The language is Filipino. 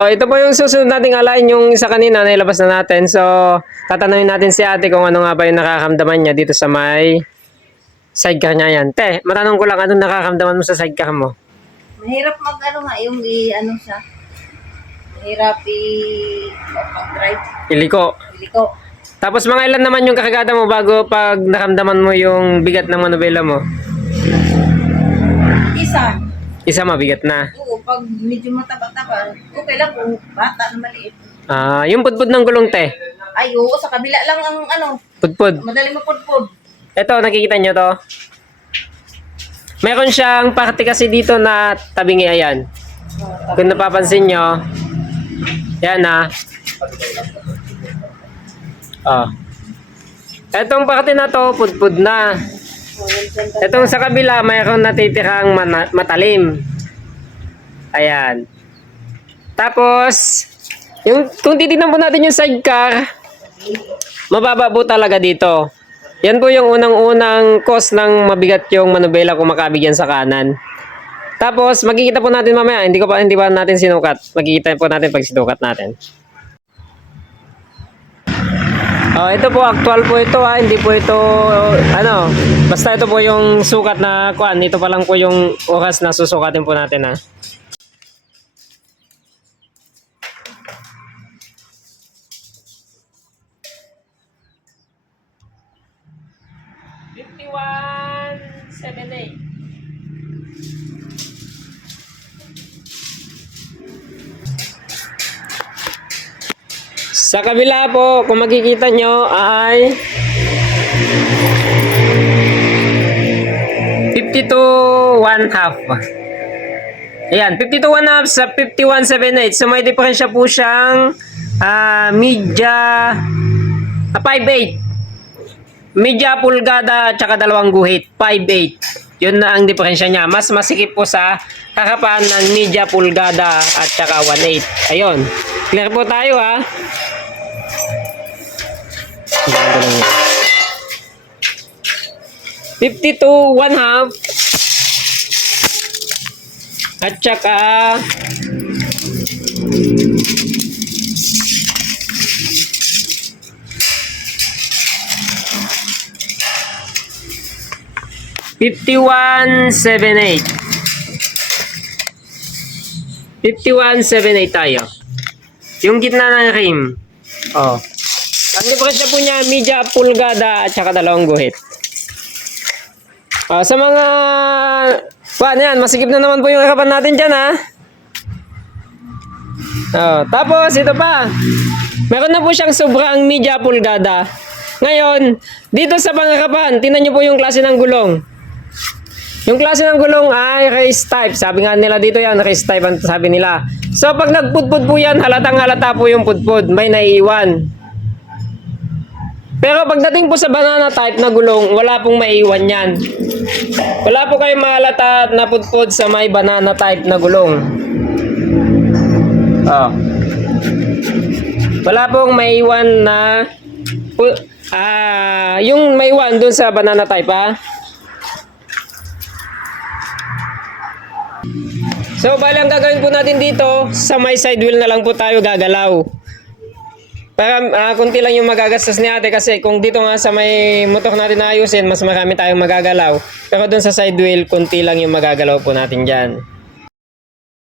So, ito po yung susunod nating alain, yung isa kanina na ilabas na natin. So, tatanungin natin si ate kung ano nga ba yung nakakamdaman niya dito sa may sidecar niya yan. Te, matanong ko lang, anong nakakamdaman mo sa sidecar mo? Mahirap mag-ano nga, yung i-ano siya. Mahirap i-drive. Iliko. Iliko. Tapos mga ilan naman yung kakagada mo bago pag nakamdaman mo yung bigat ng manubela mo? Isa. Isa mabigat na. Oo, pag medyo mataba-taba, okay lang kung bata na maliit. Yung pudpud ng gulong, te. Ay, oo, sa kabila lang ang ano, Pudpud. madali mapudpud. Ito, nakikita nyo to? Meron siyang parte kasi dito na tabingi, ayan. Kung napapansin nyo, yan na. Etong parte na to, pudpud na. Etong sa kabila, mayroon natitirang matalim. Ayan. Tapos, kung titignan po natin yung sidecar, mababa po talaga dito. Yan po yung unang-unang cause ng mabigat yung manubela kung makabigyan sa kanan. Tapos, makikita po natin mamaya, hindi pa natin sinukat. Makikita po natin pag sinukat natin. Ito po, actual po ito hindi po ito, basta ito po yung sukat na kuan. Ito pa lang po yung oras na susukatin po natin 51.78. Sa kabila po, kung makikita nyo ay 52.5. Ayan, 52.5 sa 51.78. So may diferensya po siyang media 5.8. Media pulgada at saka dalawang guhit, 5.8. Yun na ang diferensya niya. Mas masikip po sa kakapan ng media pulgada at saka 1.8. Ayun. Clear po tayo 52.5 at saka 51.78. 51.78 tayo. Yung gitna ng rim. Ang diferensya po niya, media pulgada at saka dalawang guhit. Sa mga yan, masikip na naman po yung harapan natin dyan tapos ito pa. Meron na po siyang sobrang media pulgada. Ngayon, dito sa pangarapan, tingnan niyo po yung klase ng gulong. Yung klase ng gulong ay race type. Sabi nga nila dito yan, race type ang sabi nila. So pag nagpudpud po yan, halatang halata po yung pudpud. May naiiwan. Pero pagdating po sa banana type na gulong, wala pong maiiwan yan. Wala po kayong mahalata na pudpud sa may banana type na gulong. Wala pong maiiwan na yung maiiwan dun sa banana type So, bali ang gagawin po natin dito, sa may side wheel na lang po tayo gagalaw. Para kunti lang yung magagastos ni ate kasi kung dito nga sa may motor natin na ayusin, mas marami tayong magagalaw. Pero dun sa side wheel, kunti lang yung magagalaw po natin dyan.